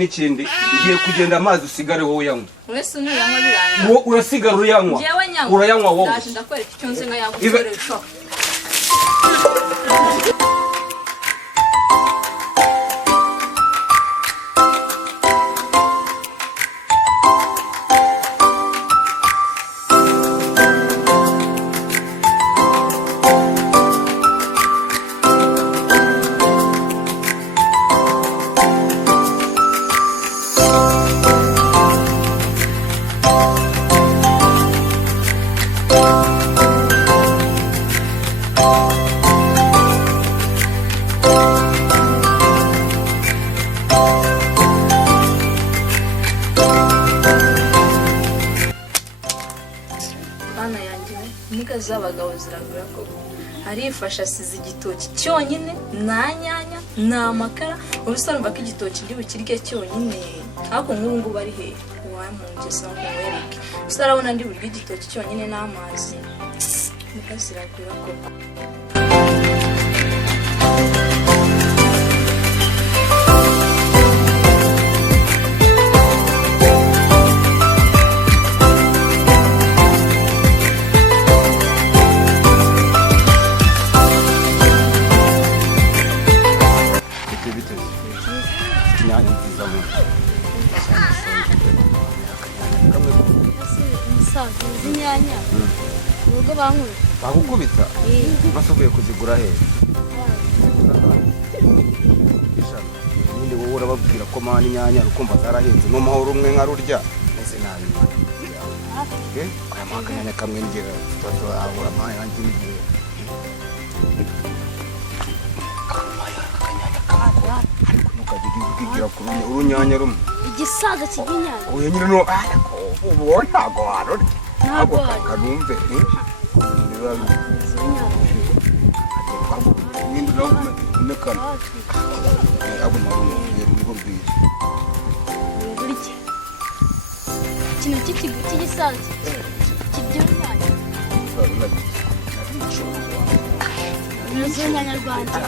N'ikindi ngiye kugenda amazi usigare wowe yanywa. Wese nuyanywa biranga. Wo urasigara uyanywa. Urayanywa wowe. Ndaje ndakwereka icyo nze nka yagukoresha. Z'abagabo ziragura ko arifasha asize igitoki cyonyine na nyanya na makara ubusarumva ko igitoki ndi bukirye cyonyine ariko nk'ubu bari he wamungeza ngo wereke usarabona ndi burya igitoki cyonyine n'amazi mukaziragura ko Zinyanya. Nugo bankuru. Bagukubita? Basubiye kuzigura he? Ishaka. Ninde wowe urababwira ko mani nyanya rukumva zarahenze no mahoro umwe nkarurya. Ese nabi. Aya makanya kamwe ngira toto abura mani yanjye ngiye. Kugira kurumye urunyanya rumwe igisaga kiginyanya oya nyine no ubu ntago warore ntago kanumve niba nindi no nekana abo maruno yego bwije buriki kino cy'igisaga kibyonyanya nyarwanda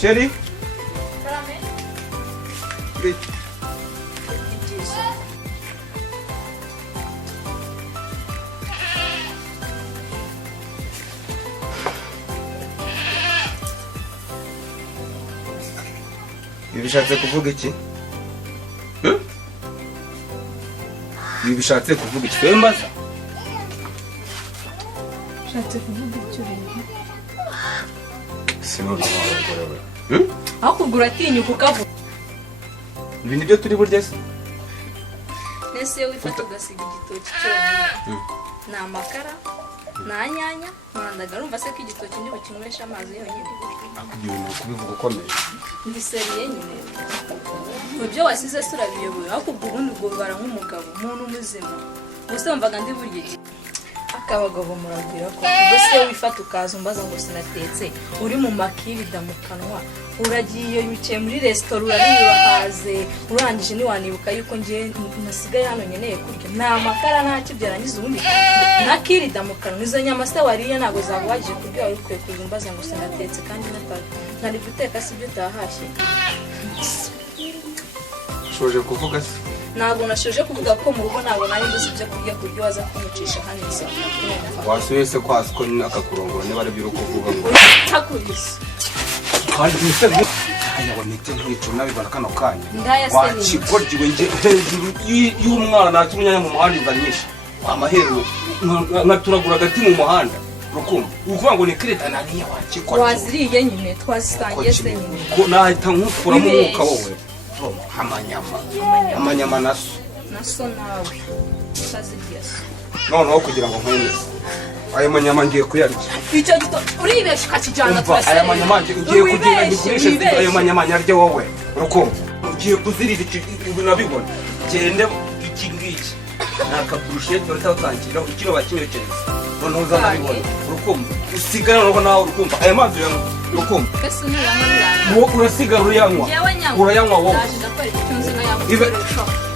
Sherry? Wait. Bishatse kuvuga iki? Bishatse kuvuga iki? Twembaza? Bishatse kuvuga icyo bintu. Sinone wawe. Aho kugura atinyuka ukavuga. Ibi nibyo turi burya se? Nese wifata ugasiga igitoki cyonyine. Ni amakara nta nyanya nkandaga urumva se ko igitoki ndi bukinywesha amazi yonyine akugira ibintu kubivuga ukomeye ndi seriye nyine ibyo wasize se urabiyoboye ariko ubwo ubundi ubwo bibara nk'umugabo umuntu muzima gusa wumvaga ndi burya iki akabagabo murabwira ko ubwo se wifata ukaza umbaza ngo sinatetse uri mu makirida mu kanwa uragiye wicaye muri resitora uraribahaze urangije ntiwanibuka yuko ngiye nasigaye hano nkeneye kurya nta makara nta kibyarangiza ubundi nta kirida mu kanwa izo nyama se wariye ntabwo zaguhagije kurya wari ukwiye kuza umbaza ngo sinatetse kandi ntari guteka si ibyo utahashye ushoje kuvuga se ntabwo nashoje kuvuga ko mu rugo ntabwo nari mbuze ibyo kurya kurya waza kumucisha hano isaba wasuye se kwasi ko akakurongora niba ari byo kuvuga ngo ntakubise kandi umusego kanya wamete nkwico nabibona kano kanya ndaya se wakikorjiwe nje hejuru y'umwana natumyanya mu muhanda inzanyisha amahero nkaturagura agati mu muhanda rukumva ukuvuga ngo ni kireta naniya wakikorjiwe waziriye nyine twazisangiye se nyine ko nahita nkukuramo umwuka wowe amanyama naso nawe utazirya se noneho kugira ngo nkwemeze ayo manyama ngiye kuyarya icyo gito uribesha ukakijyana turase aya manyama ngiye kugira ngigurishe ayo manyama nyarye wowe urukumva ugiye kuzirira ibi nabibona gende iki ngiki nakaburushete uratatangira ukiro bakimekereza noneho uzanabibona urukumva usigara noneho nawe urukumva aya mazi yangu urukumva kese n'uyanywa urasigara urayanywa wowe ndaje ndakora icyo nzi na yamutse